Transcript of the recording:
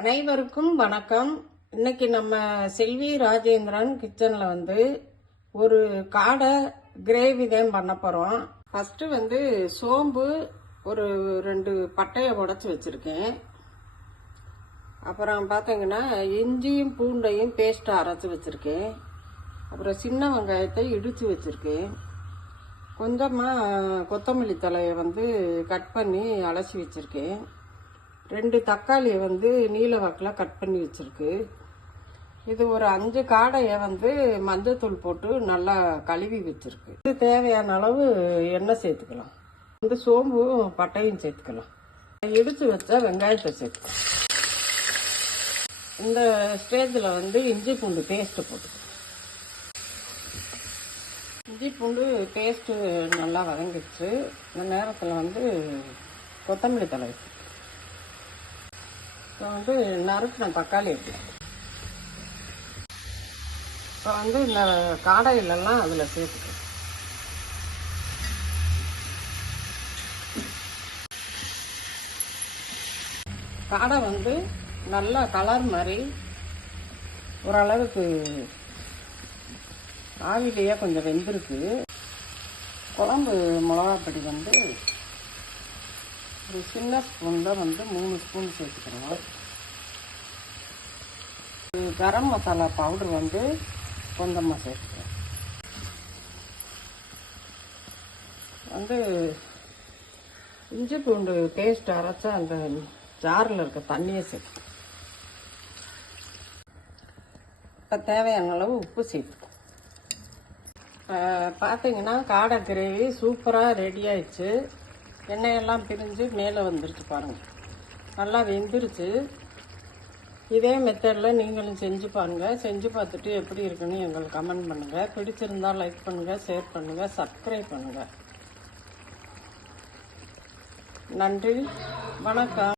அனைவருக்கும் வணக்கம். இன்னைக்கு நம்ம செல்வி ராஜேந்திரன் கிச்சனில் ஒரு காடை கிரேவி தான் பண்ண போகிறோம். ஃபஸ்ட்டு சோம்பு ஒரு 2 பட்டையை உடச்சி வச்சுருக்கேன். அப்புறம் பார்த்தீங்கன்னா இஞ்சியும் பூண்டையும் பேஸ்ட்டாக அரைச்சி வச்சுருக்கேன். அப்புறம் சின்ன வெங்காயத்தை இடித்து வச்சுருக்கேன். கொஞ்சமாக கொத்தமல்லி தலையை கட் பண்ணி அலசி வச்சுருக்கேன். 2 தக்காளியை நீல வாக்கில் கட் பண்ணி வச்சுருக்கு. இது ஒரு 5 காடையை மஞ்சத்தூள் போட்டு நல்லா கழுவி வச்சுருக்கு. இது தேவையான அளவு எண்ணெய் சேர்த்துக்கலாம். சோம்பும் பட்டையும் சேர்த்துக்கலாம். இடித்து வச்ச வெங்காயத்தை சேர்த்துக்கலாம். இந்த ஸ்டேஜில் இஞ்சி பூண்டு பேஸ்ட்டு போட்டுக்கலாம். இஞ்சி பூண்டு பேஸ்ட்டு நல்லா வதங்கிடுச்சு. இந்த நேரத்தில் கொத்தமல்லி தழை இப்போ நறுக்கின தக்காளி இருக்கு. இப்போ இந்த காடையிலெல்லாம் அதில் சேர்த்துக்கலாம். காடை நல்லா கலர் மாதிரி ஓரளவுக்கு ஆவிலேயே கொஞ்சம் வெந்திருக்கு. குழம்பு மிளகாப்பொடி ஒரு சின்ன ஸ்பூனில் 3 ஸ்பூன் சேர்த்துக்கிறோம். கரம் மசாலா பவுடர் கொஞ்சமாக சேர்த்துக்கிறோம். இஞ்சி பூண்டு பேஸ்ட் அரைச்சா அந்த ஜாரில் இருக்க தண்ணியை சேர்த்துக்கிறோம். இப்போ தேவையான அளவு உப்பு சேர்த்துக்கோம். பார்த்தீங்கன்னா காடை கிரேவி சூப்பராக ரெடி ஆயிடுச்சு. எண்ணெயெல்லாம் பிரிஞ்சு மேலே வந்துருச்சு பாருங்கள். நல்லா வெந்துருச்சு. இதே மெத்தடில் நீங்களும் செஞ்சு பாருங்கள். செஞ்சு பார்த்துட்டு எப்படி இருக்குன்னு எங்களுக்கு கமெண்ட் பண்ணுங்கள். பிடிச்சிருந்தால் லைக் பண்ணுங்கள், ஷேர் பண்ணுங்கள், சப்ஸ்கிரைப் பண்ணுங்கள். நன்றி, வணக்கம்.